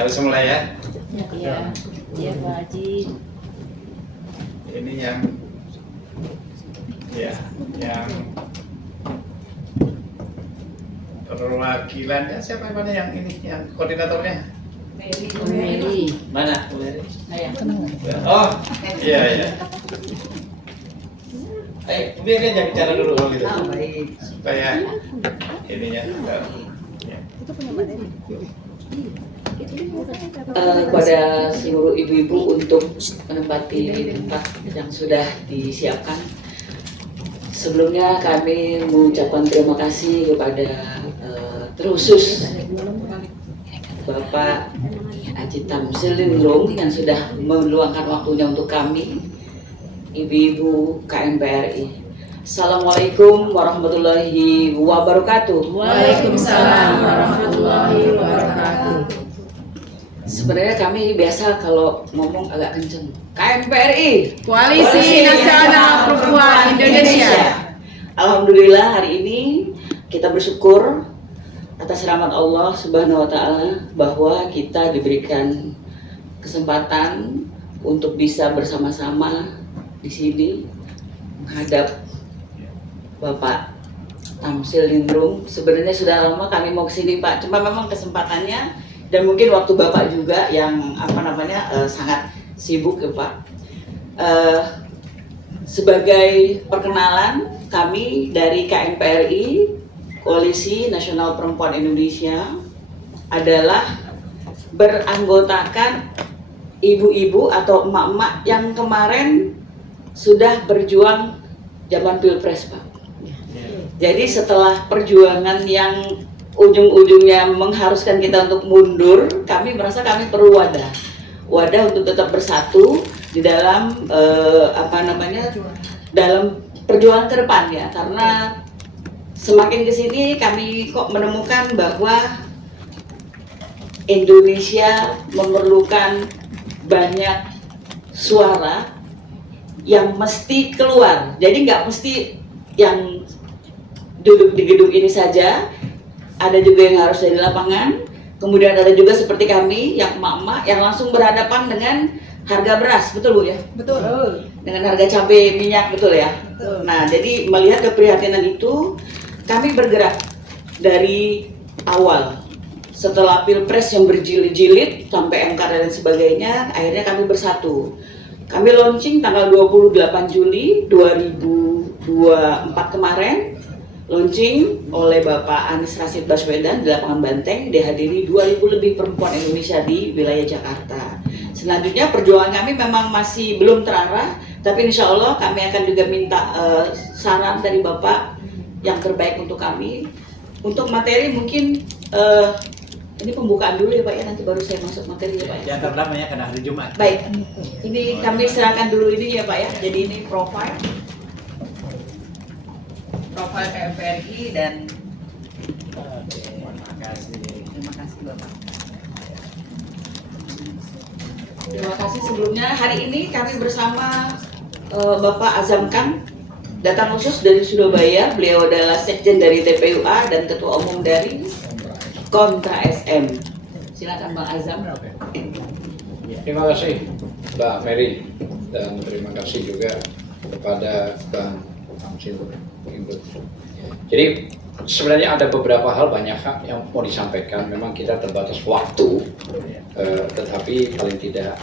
Kalau semula ya. Iya, iya Pak Haji. Ini yang perwakilannya siapa yang ini yang koordinatornya? Meli. Mana? Meli? Saya. Oh, iya. Ayo, biar dia bicara dulu kalau gitu. Baik. Supaya ininya. Kepada seluruh ibu-ibu untuk menempati tempat yang sudah disiapkan. Sebelumnya kami mengucapkan terima kasih kepada terkhusus Bapak Haji Tamsil Lingrung yang sudah meluangkan waktunya untuk kami, ibu-ibu KMPRI. Assalamualaikum warahmatullahi wabarakatuh. Waalaikumsalam warahmatullahi wabarakatuh. Sebenarnya kami biasa kalau ngomong agak kenceng. KMPRI, Koalisi Nasional Perempuan Indonesia. Alhamdulillah hari ini kita bersyukur atas rahmat Allah Subhanahu wa Ta'ala bahwa kita diberikan kesempatan untuk bisa bersama-sama di sini menghadap Bapak Tamsil Lingrung. Sebenarnya sudah lama kami mau kesini Pak, cuma memang kesempatannya dan mungkin waktu Bapak juga yang sangat sibuk ya Pak. Sebagai perkenalan, kami dari KMPRI Koalisi Nasional Perempuan Indonesia adalah beranggotakan ibu-ibu atau emak-emak yang kemarin sudah berjuang zaman Pilpres Pak. Jadi setelah perjuangan yang ujung-ujungnya mengharuskan kita untuk mundur, kami merasa kami perlu wadah untuk tetap bersatu di dalam dalam perjuangan ke depan ya, karena semakin kesini kami kok menemukan bahwa Indonesia memerlukan banyak suara yang mesti keluar. Jadi nggak mesti yang duduk di gedung ini saja, ada juga yang harus dari lapangan. Kemudian ada juga seperti kami yang emak-emak yang langsung berhadapan dengan harga beras, betul Bu ya? Betul. Dengan harga cabai minyak, betul ya? Betul. Nah, jadi melihat keprihatinan itu, kami bergerak dari awal. Setelah Pilpres yang berjilid-jilid sampai MK dan sebagainya, akhirnya kami bersatu. Kami launching tanggal 28 Juli 2024 kemarin, launching oleh Bapak Anies Rashid Baswedan di lapangan Banteng, dihadiri 2.000 lebih perempuan Indonesia di wilayah Jakarta. Selanjutnya perjuangan kami memang masih belum terarah, tapi insya Allah kami akan juga minta saran dari Bapak yang terbaik untuk kami. Untuk materi mungkin ini pembukaan dulu ya Pak ya, nanti baru saya masuk materi ya Pak ya. Yang terdamanya karena hari Jumat. Baik, ini kami serahkan dulu ini ya Pak ya. Jadi ini profil KMPRI dan terima kasih Bapak. Terima kasih sebelumnya. Hari ini kami bersama Bapak Azam Khan, datang khusus dari Surabaya. Beliau adalah sekjen dari TPUA dan ketua umum dari Kontra SM. Silakan Bang Azam. Terima kasih Mbak Mary dan terima kasih juga kepada Bang Tamsil Lingrung. Jadi sebenarnya ada beberapa hal, banyak hal yang mau disampaikan. Memang kita terbatas waktu, tetapi paling tidak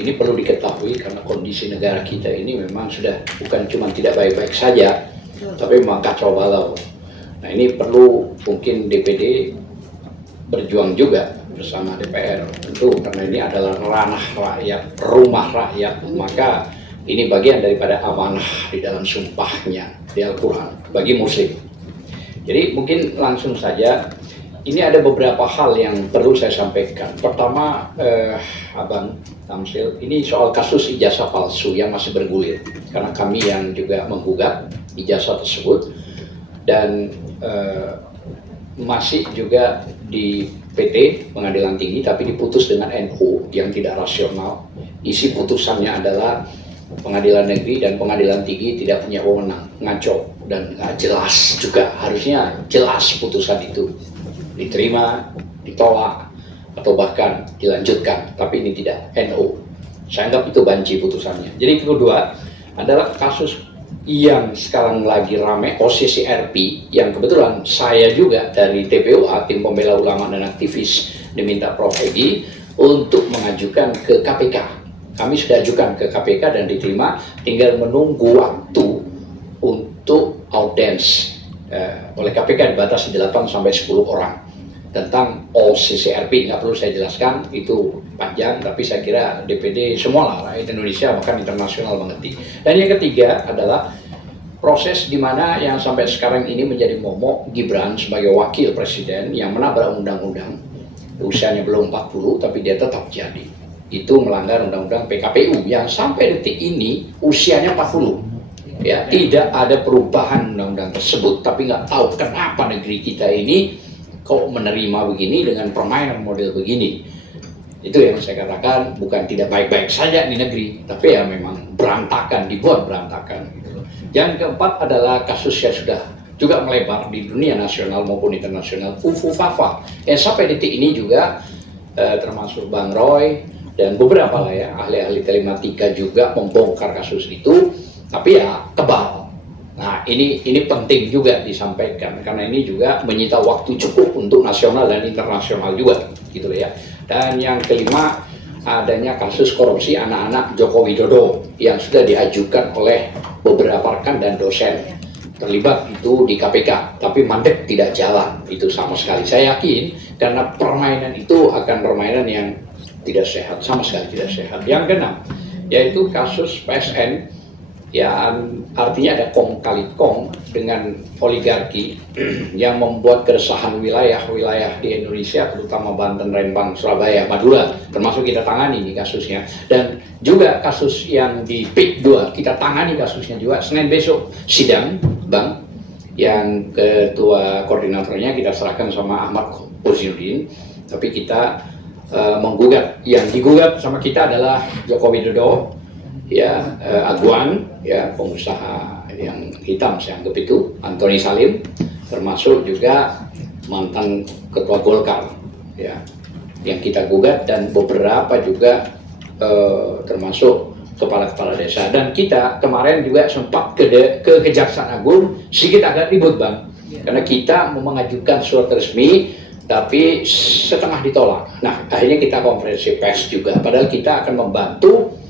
ini perlu diketahui karena kondisi negara kita ini memang sudah bukan cuma tidak baik-baik saja, tapi memang kacau balau. Nah ini perlu mungkin DPD berjuang juga bersama DPR tentu, karena ini adalah ranah rakyat, rumah rakyat, maka ini bagian daripada amanah di dalam sumpahnya di Al-Quran bagi muslim. Jadi mungkin langsung saja, ini ada beberapa hal yang perlu saya sampaikan. Pertama, Abang Tamsil, ini soal kasus ijazah palsu yang masih bergulir, karena kami yang juga menggugat ijazah tersebut dan masih juga di PT Pengadilan Tinggi, tapi diputus dengan NU yang tidak rasional. Isi putusannya adalah Pengadilan Negeri dan Pengadilan Tinggi tidak punya wewenang, ngaco dan nggak jelas juga. Harusnya jelas putusan itu diterima, ditolak, atau bahkan dilanjutkan, tapi ini tidak. NO, saya anggap itu banci putusannya. Jadi kedua adalah kasus yang sekarang lagi ramai, OCCRP, yang kebetulan saya juga dari TPUA, Tim Pembela Ulama dan Aktivis, diminta Prof. Egy untuk mengajukan ke KPK. Kami sudah ajukan ke KPK dan diterima, tinggal menunggu waktu untuk audiens oleh KPK dibatasi 8 sampai 10 orang. Tentang OCCRP, nggak perlu saya jelaskan, itu panjang, tapi saya kira DPD semua lah, rakyat Indonesia bahkan internasional mengerti. Dan yang ketiga adalah proses di mana yang sampai sekarang ini menjadi momok Gibran sebagai wakil presiden yang menabrak undang-undang, usianya belum 40 tapi dia tetap jadi. Itu melanggar undang-undang PKPU yang sampai detik ini usianya 40. Ya, tidak ada perubahan undang-undang tersebut, tapi nggak tahu kenapa negeri kita ini kok menerima begini dengan permainan model begini. Itu yang saya katakan, bukan tidak baik-baik saja di negeri, tapi ya memang berantakan, dibuat berantakan gitu loh. Yang keempat adalah kasus yang sudah juga melebar di dunia nasional maupun internasional, Fufu Fafa, yang sampai detik ini juga termasuk Bang Roy dan beberapa lah ya ahli-ahli telematika juga membongkar kasus itu, tapi ya kebal. Nah, ini penting juga disampaikan karena ini juga menyita waktu cukup untuk nasional dan internasional juga, gitu ya. Dan yang kelima, adanya kasus korupsi anak-anak Joko Widodo yang sudah diajukan oleh beberapa rekan dan dosen terlibat itu di KPK, tapi mandek tidak jalan itu sama sekali. Saya yakin karena permainan itu akan permainan yang tidak sehat, sama sekali tidak sehat. Yang keenam, yaitu kasus PSN. Ya, artinya ada kong kali kong dengan oligarki yang membuat keresahan wilayah-wilayah di Indonesia, terutama Banten, Rembang, Surabaya, Madura, termasuk kita tangani ini kasusnya. Dan juga kasus yang di PIK 2, kita tangani kasusnya juga. Senin besok sidang, Bang, yang ketua koordinatornya kita serahkan sama Ahmad Kozinuddin, tapi kita menggugat, yang digugat sama kita adalah Joko Widodo, ya, Aguan, ya, pengusaha yang hitam saya anggap itu, Antoni Salim, termasuk juga mantan ketua Golkar, ya, yang kita gugat, dan beberapa juga termasuk kepala-kepala desa. Dan kita kemarin juga sempat ke Kejaksaan Agung, sedikit agak ribut, Bang, karena kita mau mengajukan surat resmi tapi setengah ditolak. Nah, akhirnya kita konferensi pers juga, padahal kita akan membantu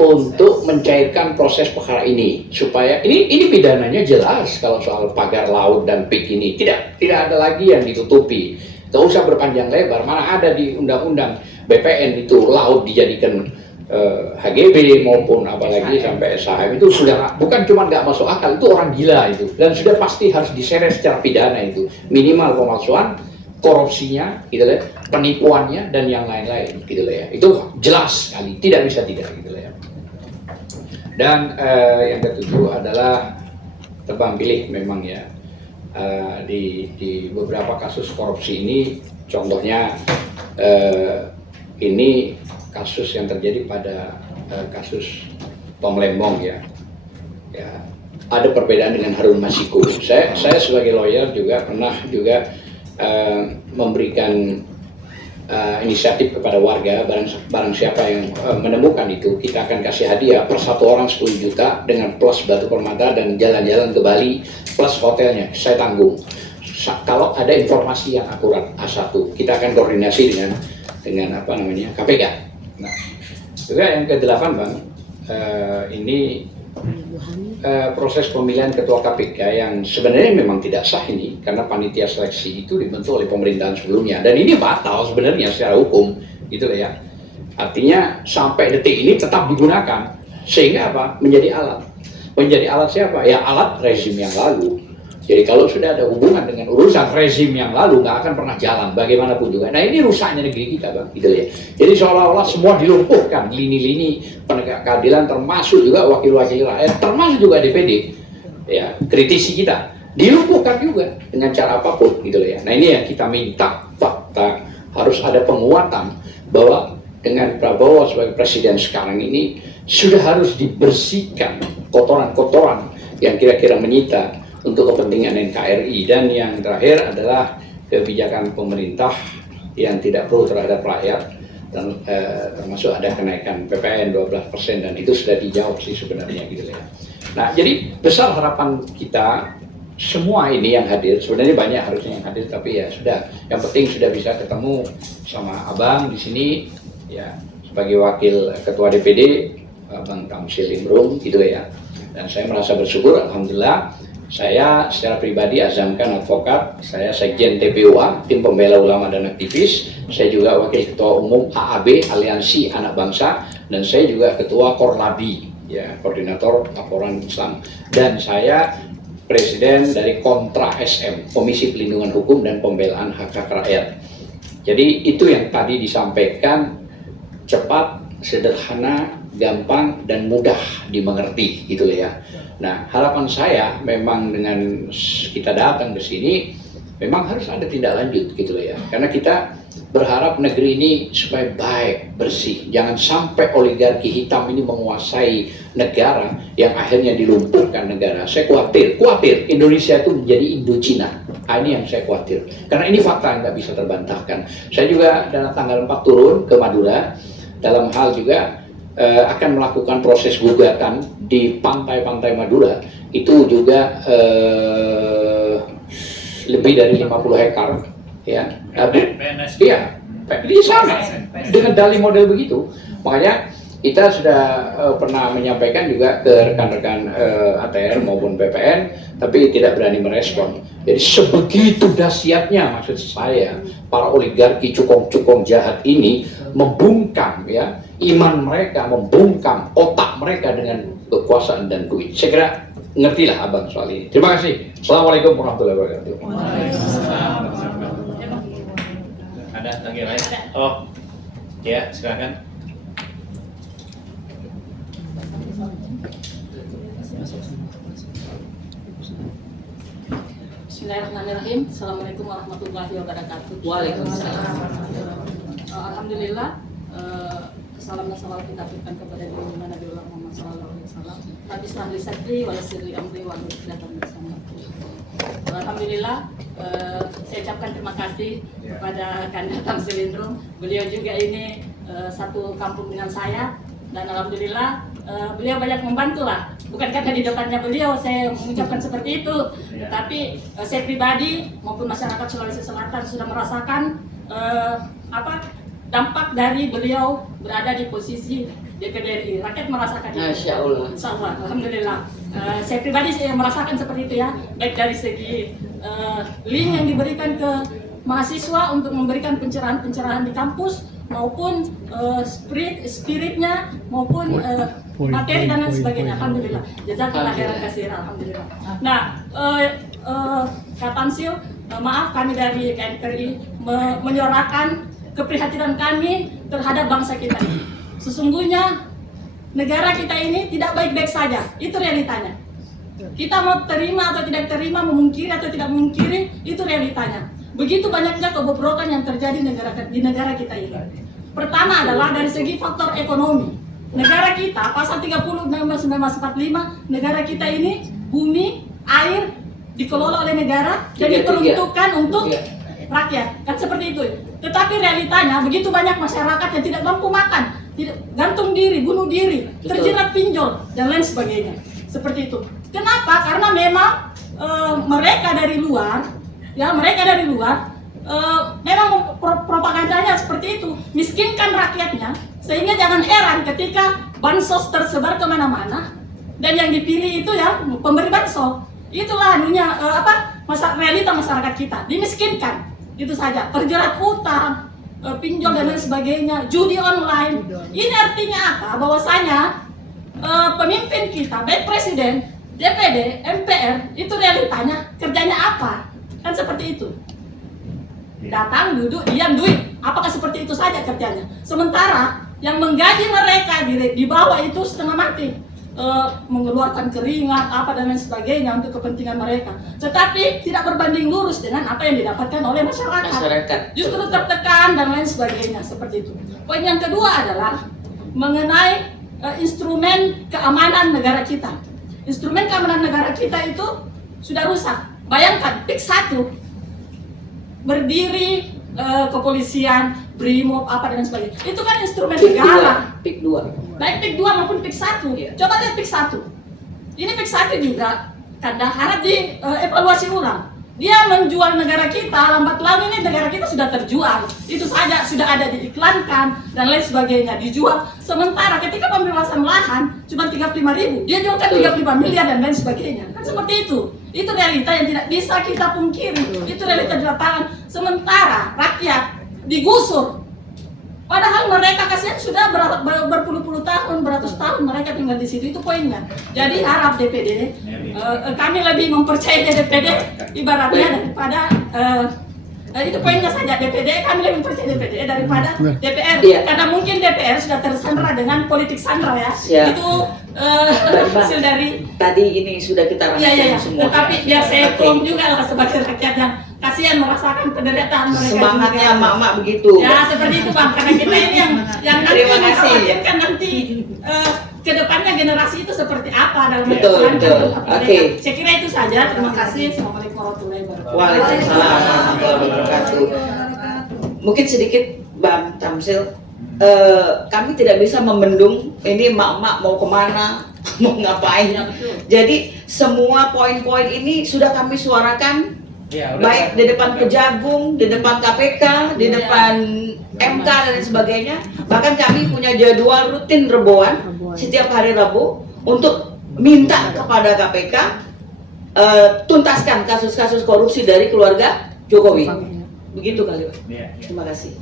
untuk mencairkan proses perkara ini supaya ini pidananya jelas. Kalau soal pagar laut dan PIK ini tidak ada lagi yang ditutupi, nggak usah berpanjang lebar. Mana ada di undang-undang BPN itu laut dijadikan HGB maupun apalagi sampai SHM, itu sudah bukan cuma nggak masuk akal, itu orang gila itu, dan sudah pasti harus diseret secara pidana, itu minimal pemalsuan, korupsinya gitu ya, penipuannya dan yang lain-lain gitu ya. Itu jelas sekali, tidak bisa tidak gitu ya. Dan yang ketujuh adalah tebang pilih memang ya, di beberapa kasus korupsi ini, contohnya ini kasus yang terjadi pada kasus Tom Lembong ya, ada perbedaan dengan Harun Masiku. Saya sebagai lawyer juga pernah juga memberikan inisiatif kepada warga, barang siapa yang menemukan itu, kita akan kasih hadiah per satu orang 10 juta dengan plus batu permata dan jalan-jalan ke Bali plus hotelnya saya tanggung. Kalau ada informasi yang akurat A1, kita akan koordinasi dengan apa namanya KPK. Nah, juga yang ke-8, Bang, ini proses pemilihan ketua KPK yang sebenarnya memang tidak sah ini, karena panitia seleksi itu dibentuk oleh pemerintahan sebelumnya, dan ini batal sebenarnya secara hukum gitu ya. Artinya sampai detik ini tetap digunakan, sehingga apa? Menjadi alat siapa? Ya alat rezim yang lalu. Jadi kalau sudah ada hubungan dengan urusan rezim yang lalu, nggak akan pernah jalan bagaimanapun juga. Nah, ini rusaknya negeri kita, Bang, gitu ya. Jadi seolah-olah semua dilumpuhkan, lini-lini penegak keadilan, termasuk juga wakil-wakil rakyat, termasuk juga DPD, ya, kritisi kita, dilumpuhkan juga dengan cara apapun, gitu ya. Nah, ini yang kita minta, fakta harus ada penguatan bahwa dengan Prabowo sebagai presiden sekarang ini sudah harus dibersihkan kotoran-kotoran yang kira-kira menyita untuk kepentingan NKRI. Dan yang terakhir adalah kebijakan pemerintah yang tidak pro terhadap rakyat, dan termasuk ada kenaikan PPN 12% dan itu sudah dijawab sih sebenarnya gitu ya. Nah, jadi besar harapan kita semua ini yang hadir, sebenarnya banyak harusnya yang hadir, tapi ya sudah, yang penting sudah bisa ketemu sama Abang di sini ya sebagai wakil ketua DPD, Bang Tamsil Imrum gitu ya. Dan saya merasa bersyukur, alhamdulillah. Saya secara pribadi Azamkan advokat, saya sekjen TPUA, tim pembela ulama dan aktivis. Saya juga wakil ketua umum AAB, Aliansi Anak Bangsa, dan saya juga ketua Korlabi, ya, koordinator laporan Islam. Dan saya presiden dari Kontra SM, Komisi Pelindungan Hukum dan Pembelaan Hak-Hak Rakyat. Jadi itu yang tadi disampaikan, cepat, sederhana, gampang, dan mudah dimengerti gitu loh ya. Nah, harapan saya memang dengan kita datang ke sini memang harus ada tindak lanjut gitu loh ya. Karena kita berharap negeri ini supaya baik, bersih. Jangan sampai oligarki hitam ini menguasai negara yang akhirnya dilumpuhkan negara. Saya khawatir Indonesia itu menjadi Indochina. Ini yang saya khawatir. Karena ini fakta yang nggak bisa terbantahkan. Saya juga dalam tanggal 4 turun ke Madura dalam hal juga akan melakukan proses gugatan di pantai-pantai Madura. Itu juga lebih dari 50 hektar ya. Iya, di sana dengan dalih model begitu. Makanya kita sudah pernah menyampaikan juga ke rekan-rekan ATR maupun BPN, tapi tidak berani merespon. Jadi sebegitu dahsyatnya, maksud saya, para oligarki cukong-cukong jahat ini membungkam ya iman mereka, membungkam otak mereka dengan kekuasaan dan duit. Saya kira ngertilah Abang soal ini. Terima kasih. Assalamualaikum warahmatullahi wabarakatuh. Ada lagi lain? Oh, ya silakan. Bismillahirrahmanirrahim. Assalamualaikum warahmatullahi wabarakatuh. Waalaikumsalam. Alhamdulillah, salam dan salawat kita berikan kepada Nabi Muhammad SAW. Rabbi shrah li sadri wa yassir li amri wa hlul 'uqdatam min lisani. Alhamdulillah, saya ucapkan terima kasih kepada Kanda Tamsil Imrum. Beliau juga ini satu kampung dengan saya, dan alhamdulillah beliau banyak membantu lah. Bukan karena di depannya beliau saya mengucapkan seperti itu, tetapi saya pribadi maupun masyarakat Sulawesi Selatan sudah merasakan dampak dari beliau berada di posisi DPD RI. Rakyat merasakan itu. Masya Allah. Insya Allah, alhamdulillah. Saya pribadi saya merasakan seperti itu ya, baik dari segi link yang diberikan ke mahasiswa untuk memberikan pencerahan-pencerahan di kampus, maupun spiritnya, maupun materi dan lain sebagainya. Alhamdulillah. Jazakallah khairan katsira. Alhamdulillah. Nah, Kak Tamsil, maaf kami dari KNPRI menyuarakan keprihatinan kami terhadap bangsa kita ini. Sesungguhnya negara kita ini tidak baik-baik saja. Itu realitanya. Kita mau terima atau tidak terima, memungkiri atau tidak memungkiri, itu realitanya. Begitu banyaknya kebobrokan yang terjadi di negara kita ini. Pertama adalah dari segi faktor ekonomi. Negara kita, pasal 30 Undang-Undang 1945, negara kita ini bumi, air dikelola oleh negara dan diperuntukkan untuk rakyat. Kan seperti itu. Tetapi realitanya begitu banyak masyarakat yang tidak mampu makan, tidak gantung diri, bunuh diri, terjerat pinjol dan lain sebagainya. Seperti itu. Kenapa? Karena memang mereka dari luar, memang propagandanya seperti itu, miskinkan rakyatnya, sehingga jangan heran ketika bansos tersebar kemana-mana dan yang dipilih itu ya pemberi bansos. Itulah realita masyarakat kita, dimiskinkan. Itu saja, terjerat utang, pinjol dan lain sebagainya, judi online. Ini artinya apa? Bahwasanya pemimpin kita, baik presiden, DPD, MPR, itu realitanya kerjanya apa? Kan seperti itu. Datang, duduk, diam, duit. Apakah seperti itu saja kerjanya? Sementara yang menggaji mereka di bawah itu setengah mati, mengeluarkan keringat, apa dan lain sebagainya untuk kepentingan mereka. Tetapi tidak berbanding lurus dengan apa yang didapatkan oleh masyarakat. Justru tertekan dan lain sebagainya, seperti itu. Poin yang kedua adalah mengenai instrumen keamanan negara kita. Instrumen keamanan negara kita itu sudah rusak. Bayangkan, PIK 1 berdiri kepolisian, BRIMOB, apa dan sebagainya. Itu kan instrumen negara. PIK 2. Baik PIK 2 maupun PIK 1. Coba lihat PIK 1. Ini PIK 1 juga kadang harap dievaluasi ulang. Dia menjual negara kita, lambat laun ini negara kita sudah terjual. Itu saja sudah ada diiklankan dan lain sebagainya dijual. Sementara ketika pembebasan lahan cuma 35.000, dia jualkan 35 miliar dan lain sebagainya. Kan seperti itu. Itu realita yang tidak bisa kita pungkiri. Itu realita di lapangan. Sementara rakyat digusur. Padahal mereka kasihan sudah berpuluh-puluh tahun, beratus tahun mereka tinggal di situ. Itu poinnya. Jadi harap DPD, kami lebih mempercayai DPD ibaratnya daripada itu poinnya saja DPD. Kami lebih mempercayai DPD daripada DPR. Iya. Karena mungkin DPR sudah tersandra dengan politik sandra ya. Siap. Itu hasil dari Tadi ini sudah kita iya. rasakan semua. Tetapi biar saya Oke. plong juga lah sebagai rakyat yang kasihan merasakan penderitaan mereka. Semangatnya juga. mak-mak begitu. Ya seperti itu Bang, karena kita ini yang nanti Terima kasih. mengkhawatirkan nanti ke depannya generasi itu seperti apa dalam Betul, menjalankan betul. apa mereka. Oke. Saya kira itu saja. Terima kasih. Assalamualaikum warahmatullahi wabarakatuh. Waalaikumsalam warahmatullahi wabarakatuh. Mungkin sedikit Bang Tamsil, kami tidak bisa membendung ini mak-mak mau kemana, mau ngapain. Ya, betul. Jadi semua poin-poin ini sudah kami suarakan, Ya, udah. baik di depan Kejagung, di depan KPK, di Ya. depan MK dan sebagainya. Bahkan kami punya jadwal rutin reboan setiap hari Rabu untuk minta kepada KPK tuntaskan kasus-kasus korupsi dari keluarga Jokowi. Begitu kali Pak. Iya. Terima kasih.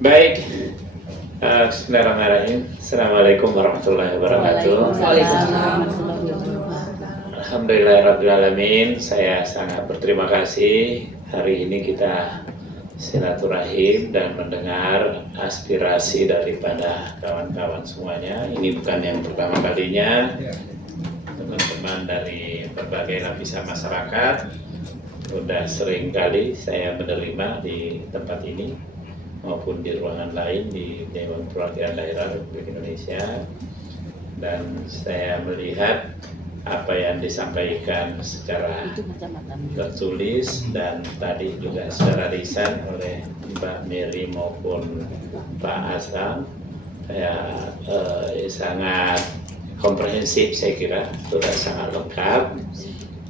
Baik, Bismillahirrahmanirrahim. Assalamualaikum warahmatullahi wabarakatuh. Waalaikumsalam warahmatullahi wabarakatuh. Alhamdulillahirrahmanirrahim. Saya sangat berterima kasih hari ini kita silaturahim dan mendengar aspirasi daripada kawan-kawan semuanya. Ini bukan yang pertama kalinya. Teman-teman dari berbagai lapisan masyarakat sudah sering kali saya menerima di tempat ini maupun di ruangan lain di Dewan Perwakilan Daerah Republik Indonesia, dan saya melihat apa yang disampaikan secara tertulis dan tadi juga secara lisan oleh Mbak Mary maupun Pak Aslam, sangat komprehensif. Saya kira sudah sangat lengkap.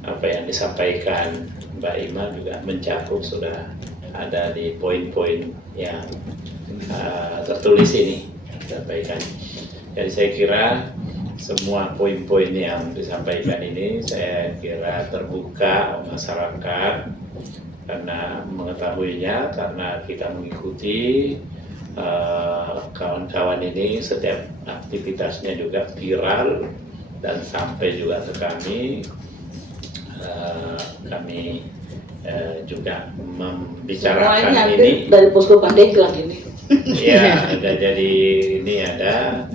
Apa yang disampaikan Mbak Ima juga mencakup, sudah ada di poin-poin yang tertulis ini disampaikan. Jadi saya kira semua poin-poin yang disampaikan ini saya kira terbuka masyarakat karena mengetahuinya, karena kita mengikuti kawan-kawan ini setiap aktivitasnya juga viral dan sampai juga ke kami. Kami juga membicarakan ini dari posko Pandeglang ini. ya, jadi ini ada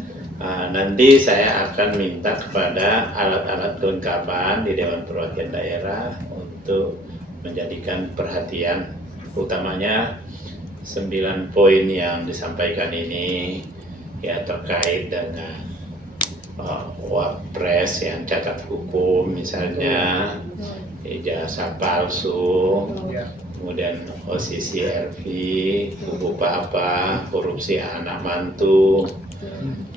nanti saya akan minta kepada alat-alat kelengkapan di Dewan Perwakilan Daerah untuk menjadikan perhatian, utamanya 9 poin yang disampaikan ini ya terkait dengan wapres yang cacat hukum misalnya, ijazah palsu, kemudian OCCRV, kubu papa, korupsi anak mantu,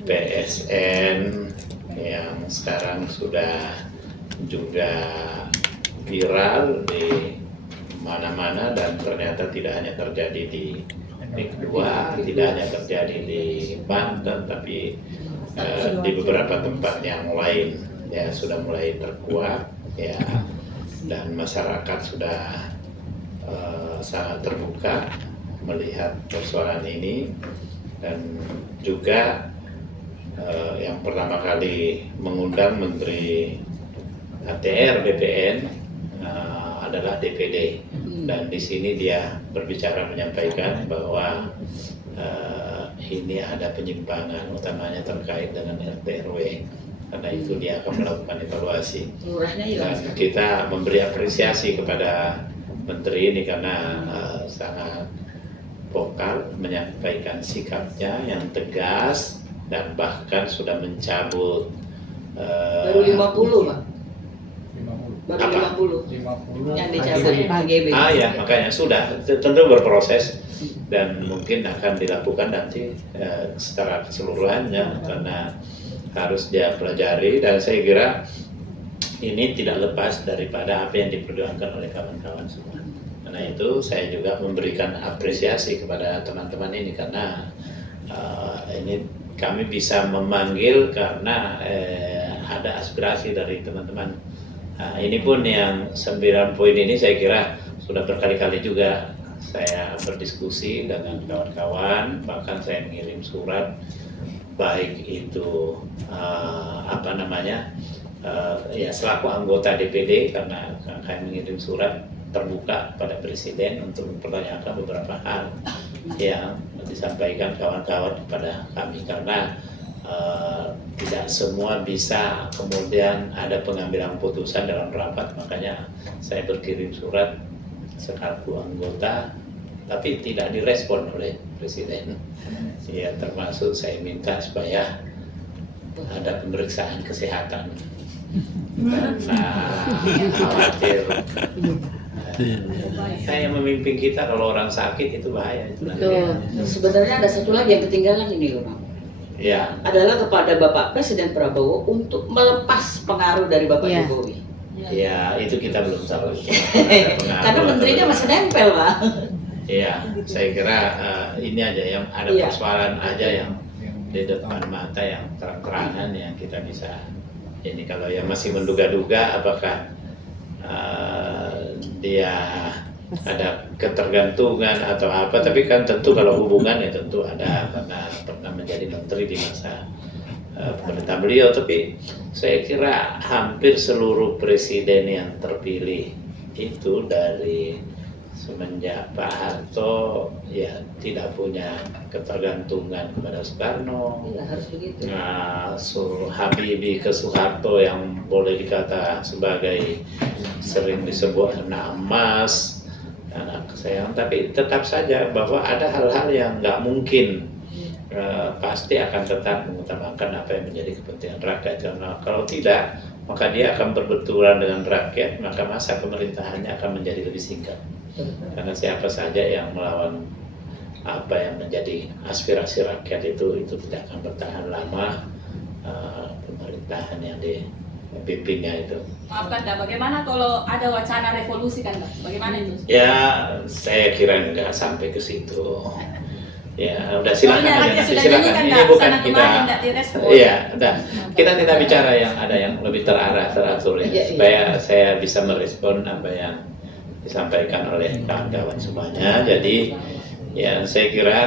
PSN yang sekarang sudah juga viral di mana-mana dan ternyata tidak hanya terjadi di PIK 2, tidak hanya terjadi di Banten, tapi di beberapa tempat yang lain ya sudah mulai terkuat ya, dan masyarakat sudah sangat terbuka melihat persoalan ini. Dan juga yang pertama kali mengundang Menteri ATR BPN adalah DPD, dan di sini dia berbicara menyampaikan bahwa ini ada penyimpangan utamanya terkait dengan RT RW, karena itu dia akan melakukan evaluasi. Dan kita memberi apresiasi kepada Menteri ini karena sangat vokal menyampaikan sikapnya yang tegas dan bahkan sudah mencabut Baru 50 Pak. Baru Apa? 50 yang dicabut HGB. Ya, makanya sudah tentu berproses dan mungkin akan dilakukan nanti secara keseluruhannya karena harus dia pelajari, dan saya kira ini tidak lepas daripada apa yang diperjuangkan oleh kawan-kawan semua. Karena itu saya juga memberikan apresiasi kepada teman-teman ini karena ini kami bisa memanggil karena ada aspirasi dari teman-teman. Nah, ini pun yang 9 poin ini saya kira sudah berkali-kali juga saya berdiskusi dengan kawan-kawan, bahkan saya mengirim surat baik itu ya selaku anggota DPD karena kami mengirim surat terbuka pada Presiden untuk mempertanyakan beberapa hal yang disampaikan kawan-kawan kepada kami karena tidak semua bisa kemudian ada pengambilan putusan dalam rapat, makanya saya berkirim surat selaku anggota tapi tidak direspon oleh Presiden. Ya, termasuk saya minta supaya ada pemeriksaan kesehatan karena khawatir saya memimpin kita kalau orang sakit itu bahaya itu nanti. Sebenarnya ada satu lagi yang ketinggalan ini loh, Bang. Ya, Adalah kepada Bapak Presiden Prabowo untuk melepas pengaruh dari Bapak Jokowi. ya itu kita belum tahu. Karena menterinya masih nempel, Pak. Iya, saya kira ini aja yang ada persoalan aja yang di depan mata yang terang-terangan yang kita bisa ini kalau yang masih menduga-duga apakah dia ada ketergantungan atau apa, tapi kan tentu kalau hubungan ya tentu ada karena pernah menjadi menteri di masa pemerintah beliau, tapi saya kira hampir seluruh presiden yang terpilih itu dari semenjak Pak Harto ya tidak punya ketergantungan kepada Soekarno. Ya, harus begitu. Nah, Habibie ke Soeharto yang boleh dikata sebagai sering disebut anak emas, anak kesayangan, tapi tetap saja bahwa ada hal-hal yang nggak mungkin pasti akan tetap mengutamakan apa yang menjadi kepentingan rakyat. Karena kalau tidak, maka dia akan berbenturan dengan rakyat, maka masa pemerintahannya akan menjadi lebih singkat. Karena siapa saja yang melawan apa yang menjadi aspirasi rakyat itu tidak akan bertahan lama pemerintahan yang dipimpinnya itu. Maafkan, bagaimana kalau ada wacana revolusi kan, Pak? Bagaimana itu? Ya, saya kira nggak sampai ke situ. Ya, udah silakan aja nanti, silakan. Ini bukan kita. Iya, udah. Kita tidak bicara yang ada yang lebih terarah, teratur ya, supaya saya bisa merespon apa yang disampaikan oleh kawan-kawan semuanya. Jadi ya saya kira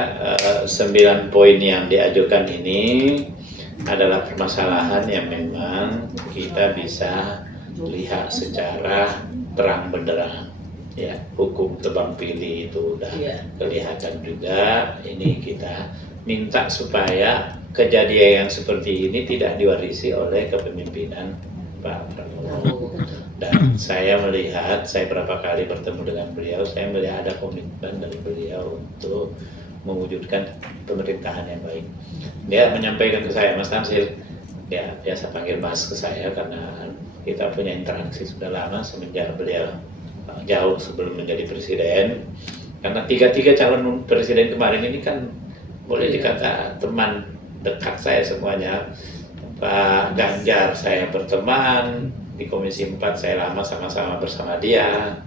9 poin yang diajukan ini adalah permasalahan yang memang kita bisa lihat secara terang benderang. Ya, hukum tebang pilih itu udah kelihatan juga. Ini kita minta supaya kejadian yang seperti ini tidak diwarisi oleh kepemimpinan Pak Prabowo. Dan saya melihat, saya berapa kali bertemu dengan beliau, saya melihat ada komitmen dari beliau untuk mewujudkan pemerintahan yang baik. Dia menyampaikan ke saya, Mas Tamsil, dia biasa panggil Mas ke saya karena kita punya interaksi sudah lama semenjak beliau jauh sebelum menjadi presiden. Karena tiga calon presiden kemarin ini kan boleh dikata teman dekat saya semuanya. Pak Ganjar saya berteman, di Komisi 4 saya lama sama-sama bersama dia.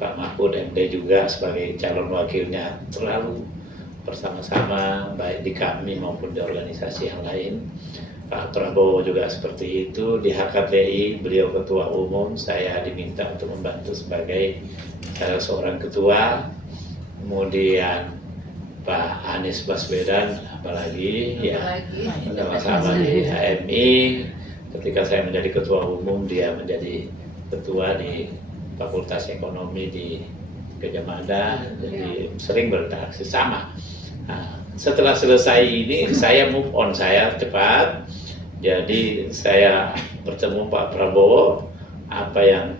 Pak Mahfud MD juga sebagai calon wakilnya selalu bersama-sama baik di kami maupun di organisasi yang lain. Pak Prabowo juga seperti itu, di HKTI beliau ketua umum, saya diminta untuk membantu sebagai seorang ketua. Kemudian Pak Anies Baswedan apalagi ya sama-sama di HMI. Ketika saya menjadi ketua umum, dia menjadi ketua di Fakultas Ekonomi di Gajah Mada, jadi sering berinteraksi sama. Nah, setelah selesai ini saya move on, saya cepat. Jadi saya bertemu Pak Prabowo, apa yang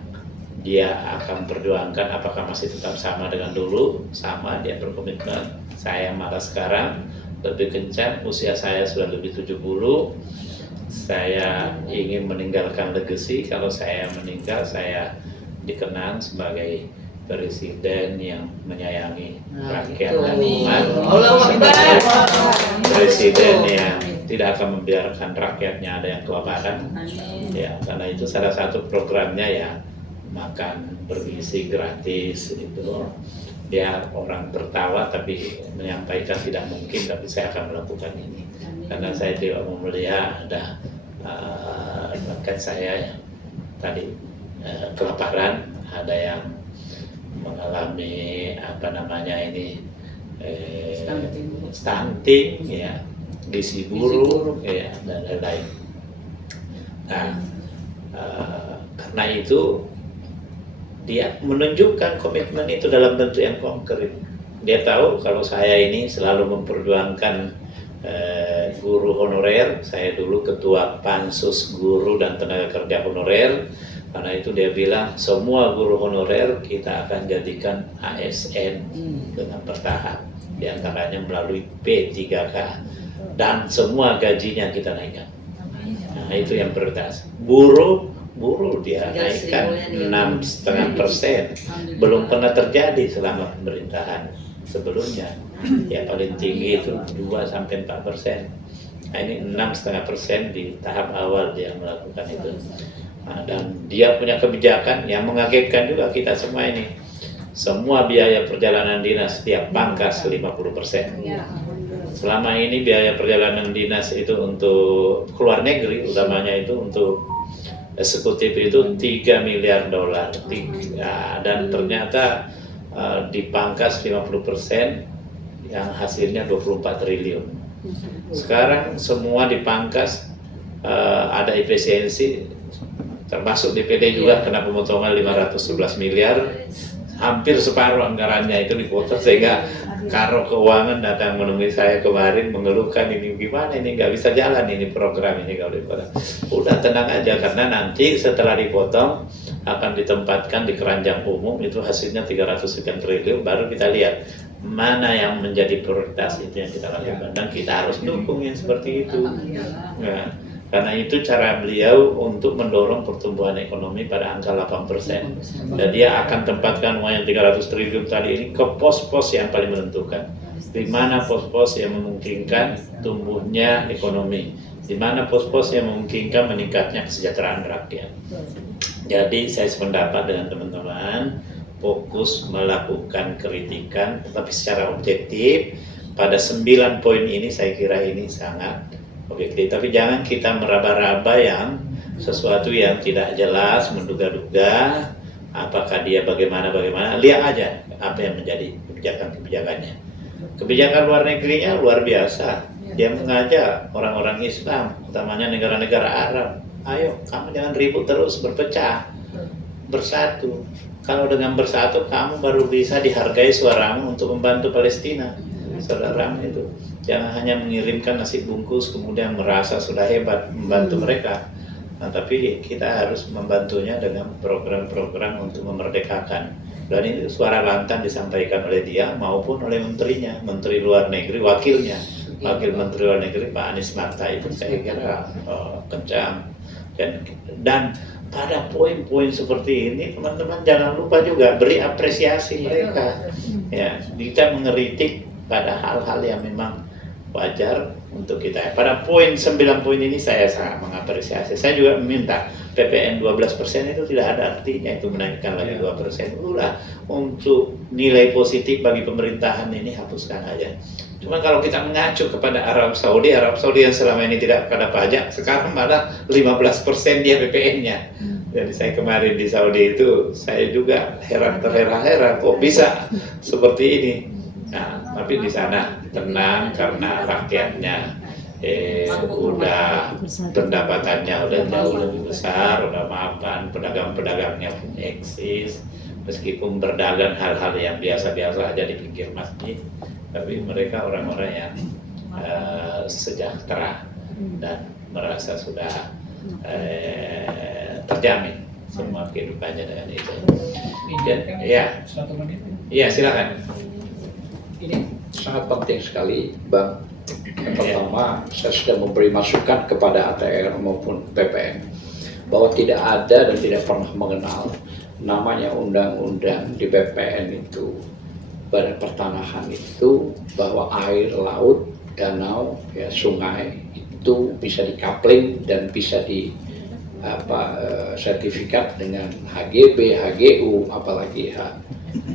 dia akan perjuangkan apakah masih tetap sama dengan dulu? Sama, dia berkomitmen. Saya malah sekarang lebih kencang, usia saya sudah lebih 70. saya ingin meninggalkan legacy. Kalau saya meninggal, saya dikenang sebagai presiden yang menyayangi rakyat dan umat, presiden yang tidak akan membiarkan rakyatnya ada yang kelaparan. Ya, karena itu salah satu programnya ya makan bergizi gratis itu. Biar orang tertawa tapi menyampaikan tidak mungkin, tapi saya akan melakukan ini karena saya tidak mau melihat ada rekan saya yang tadi kelaparan, ada yang mengalami stunting ya, gizi buruk ya, dan lain-lain. Nah, karena itu dia menunjukkan komitmen itu dalam bentuk yang konkret. Dia tahu kalau saya ini selalu memperjuangkan guru honorer. Saya dulu ketua Pansus Guru dan Tenaga Kerja Honorer. Karena itu dia bilang semua guru honorer kita akan jadikan ASN dengan bertahap. Di antaranya melalui P3K dan semua gajinya kita naikkan. Nah, itu yang prioritas. Buruh dia naikkan 6,5%. Belum pernah terjadi selama pemerintahan sebelumnya. Ya paling tinggi itu 2-4%. Nah, ini 6,5% di tahap awal dia melakukan itu. Nah, dan dia punya kebijakan yang mengagetkan juga kita semua ini. Semua biaya perjalanan dinas setiap pangkas 50%. Selama ini biaya perjalanan dinas itu untuk keluar negeri, utamanya itu untuk eksekutif itu $3 miliar. Dan ternyata dipangkas 50% yang hasilnya 24 triliun. Sekarang semua dipangkas, ada efisiensi, termasuk DPD juga kena pemotongan 511 miliar, hampir separuh anggarannya itu dipotong, sehingga Karo Keuangan datang menemui saya kemarin mengeluhkan ini gimana, ini nggak bisa jalan ini program ini kalau dipotong. Udah tenang aja karena nanti setelah dipotong akan ditempatkan di keranjang umum, itu hasilnya 300 sekian triliun, baru kita lihat mana yang menjadi prioritas, itu yang kita lakukan dan kita harus dukung yang seperti itu. Nah, karena itu cara beliau untuk mendorong pertumbuhan ekonomi pada angka 8%. Dan dia akan tempatkan uang yang 300 triliun tadi ini ke pos-pos yang paling menentukan. Di mana pos-pos yang memungkinkan tumbuhnya ekonomi, di mana pos-pos yang memungkinkan meningkatnya kesejahteraan rakyat. Jadi saya sependapat dengan teman-teman, fokus melakukan kritikan tetapi secara objektif pada 9 poin ini. Saya kira ini sangat objektif, tapi jangan kita meraba-raba yang sesuatu yang tidak jelas, menduga-duga apakah dia bagaimana. Lihat aja apa yang menjadi kebijakannya. Kebijakan luar negerinya luar biasa. Dia mengajak orang-orang Islam, utamanya negara-negara Arab, ayo kamu jangan ribut terus, berpecah, bersatu. Kalau dengan bersatu kamu baru bisa dihargai suaramu untuk membantu Palestina. Saudaramu itu jangan hanya mengirimkan nasi bungkus kemudian merasa sudah hebat membantu mereka. Nah, tapi kita harus membantunya dengan program-program untuk memerdekakan. Dan ini suara lantang disampaikan oleh dia maupun oleh menterinya, Menteri Luar Negeri, wakil Menteri Luar Negeri Pak Anies Mata itu saya kira kencang. Dan pada poin-poin seperti ini teman-teman jangan lupa juga beri apresiasi mereka. Ya, kita mengeritik pada hal-hal yang memang wajar untuk kita. Pada poin 9 poin ini saya sangat mengapresiasi. Saya juga meminta PPN 12% itu tidak ada artinya, itu menaikkan lagi 2%. Udah, untuk nilai positif bagi pemerintahan ini hapuskan aja. Cuma kalau kita mengacu kepada Arab Saudi yang selama ini tidak ada pajak, sekarang malah 15% dia PPN-nya. Jadi saya kemarin di Saudi itu, saya juga terheran-heran kok bisa seperti ini. Nah, tapi di sana tenang karena rakyatnya udah pendapatannya udah jauh lebih besar, udah mapan, pedagang-pedagangnya pun eksis, meskipun berdagang hal-hal yang biasa-biasa aja di pinggir masjid, tapi mereka orang-orang yang sejahtera dan merasa sudah terjamin semua kehidupannya dengan itu. Ya, silakan. Ini sangat penting sekali, Bang, Yang pertama, saya sudah memberi masukan kepada ATR maupun PPN bahwa tidak ada dan tidak pernah mengenal namanya undang-undang di PPN itu, Badan Pertanahan itu, bahwa air laut, danau, ya, sungai itu bisa dikapling dan bisa di sertifikat dengan HGB, HGU, apalagi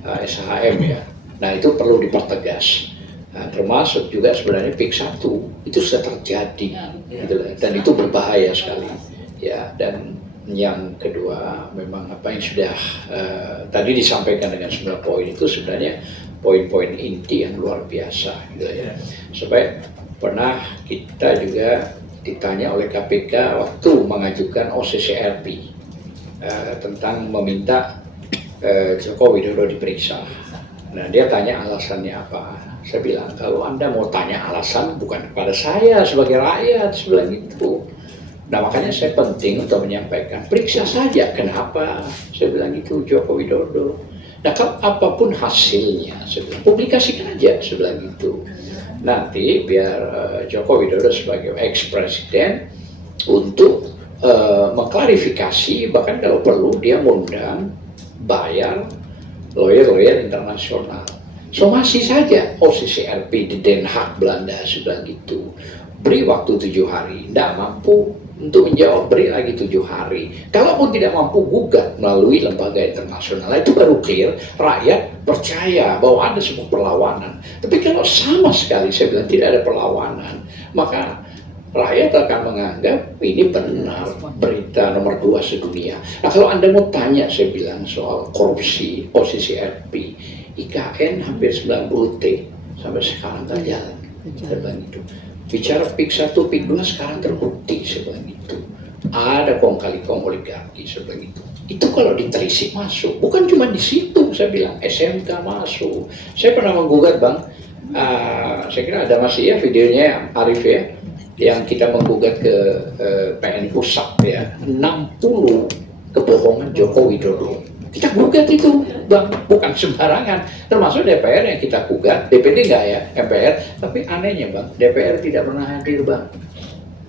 SHM ya. Nah itu perlu dipertegas. Nah, termasuk juga sebenarnya PIK 1 itu sudah terjadi, gitu, dan itu berbahaya sekali. Ya, dan yang kedua memang apa yang sudah tadi disampaikan dengan 9 poin itu sebenarnya poin-poin inti yang luar biasa, gitu ya. Supaya pernah kita juga ditanya oleh KPK waktu mengajukan OCCRP tentang meminta Joko Widodo diperiksa. Nah dia tanya alasannya apa. Saya bilang kalau Anda mau tanya alasan bukan kepada saya sebagai rakyat, saya bilang gitu. Nah makanya saya penting untuk menyampaikan periksa saja kenapa, saya bilang gitu, Joko Widodo. Nah kalau apapun hasilnya, saya bilang publikasikan aja, saya bilang gitu. Nanti biar Joko Widodo sebagai ex-presiden untuk mengklarifikasi, bahkan kalau perlu dia mengundang, bayar lawyer-lawyer internasional. Somasi saja OCCRP di Den Haag Belanda, sebilang gitu. Beri waktu 7 hari, tidak mampu untuk menjawab, beri lagi 7 hari. Kalaupun tidak mampu, gugat melalui lembaga internasional. Itu baru clear, rakyat percaya bahwa ada sebuah perlawanan. Tapi kalau sama sekali saya bilang tidak ada perlawanan, maka rakyat akan menganggap ini benar berita nomor 2 sedunia. Nah kalau Anda mau tanya, saya bilang soal korupsi OCCRP, IKN hampir 90 T sampai sekarang tak jalan. Saya bilang itu. Bicara PIK 1, PIK 2 sekarang terbukti, saya bilang itu. Ada kong kali kong oligarki, saya bilang itu. Itu kalau ditelisik masuk, bukan cuma di situ, saya bilang SMK masuk. Saya pernah menggugat Bang, saya kira ada masih ya videonya Arif ya, yang kita menggugat ke PN Pusat ya, 60 kebohongan Joko Widodo. Kita gugat itu Bang, bukan sembarangan, termasuk DPR yang kita gugat, DPD enggak ya, MPR, tapi anehnya Bang, DPR tidak pernah hadir Bang.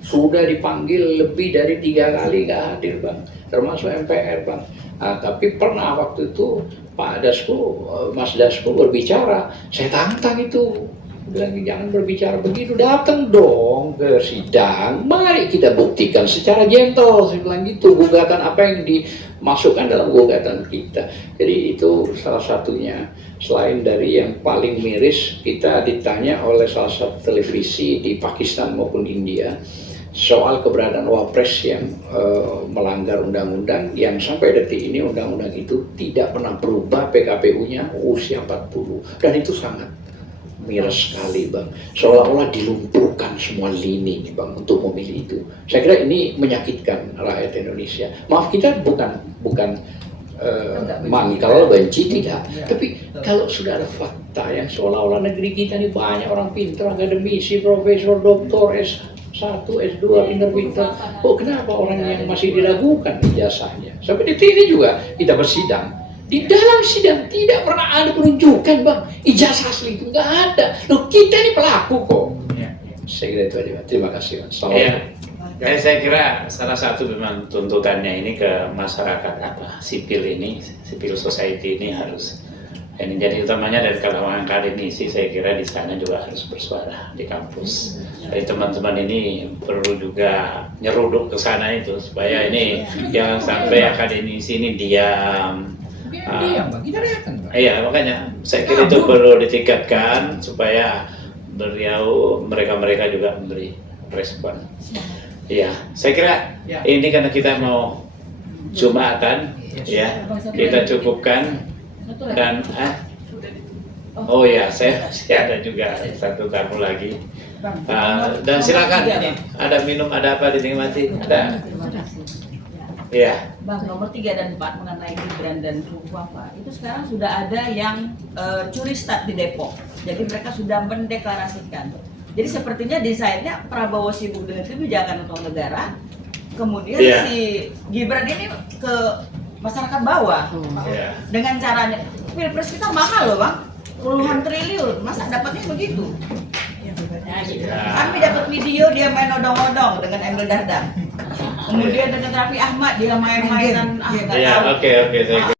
Sudah dipanggil lebih dari 3 kali nggak hadir Bang, termasuk MPR Bang. Nah, tapi pernah waktu itu Pak Dasko, Mas Dasko berbicara, saya tantang itu, bilang jangan berbicara begitu, datang dong ke sidang, mari kita buktikan secara gentle, saya bilang gitu, gugatan apa yang dimasukkan dalam gugatan kita. Jadi itu salah satunya. Selain dari yang paling miris, kita ditanya oleh salah satu televisi di Pakistan maupun India soal keberadaan wapres yang melanggar undang-undang, yang sampai detik ini undang-undang itu tidak pernah berubah, PKPU-nya usia 40, dan itu sangat miris sekali Bang, seolah-olah dilumpuhkan semua lini Bang untuk memilih itu. Saya kira ini menyakitkan rakyat Indonesia. Maaf, kita bukan mangkal benci, tidak, tapi kalau sudah ada fakta yang seolah-olah negeri kita ini banyak orang pintar, akademisi, profesor, doktor, S1, S2, pintar-pintar, kok kenapa orang yang masih diragukan ijazahnya? Sampai detik ini juga kita bersidang, di dalam sidang tidak pernah ada penunjukan Bang, ijazah asli itu nggak ada. Loh kita ini pelaku kok. Saya kira itu aja. Terima kasih Mas. Saya kira salah satu memang tuntutannya ini ke masyarakat sipil ini, civil society ini harus ini, jadi utamanya dari kalangan akademisi, saya kira di sana juga harus bersuara di kampus. Jadi teman-teman ini perlu juga nyeruduk ke sana itu supaya ini jangan sampai akademisi ini diam. Iya, makanya saya kira itu perlu ditingkatkan supaya mereka juga memberi respon. Iya, saya kira ini karena kita mau Jumatan, ya kita cukupkan dan oh ya, saya masih ada juga satu tamu lagi. Dan silakan ini ada minum, ada apa dinikmati? Ada. Iya. Bang, nomor 3 dan 4 mengenai Gibran dan Rufafa itu sekarang sudah ada yang curi start di Depok. Jadi mereka sudah mendeklarasikan. Jadi sepertinya desainnya Prabowo sibuk dengan kebijakan untuk negara, kemudian si Gibran ini ke masyarakat bawah. Dengan caranya, Pilpres kita mahal loh Bang, puluhan triliun, masa dapatnya begitu? Ya, gitu. Ya. Kami dapat video dia main odong-odong dengan Emil Dardak. Kemudian dengan Raffi Ahmad dia main-mainan Ya, oke, saya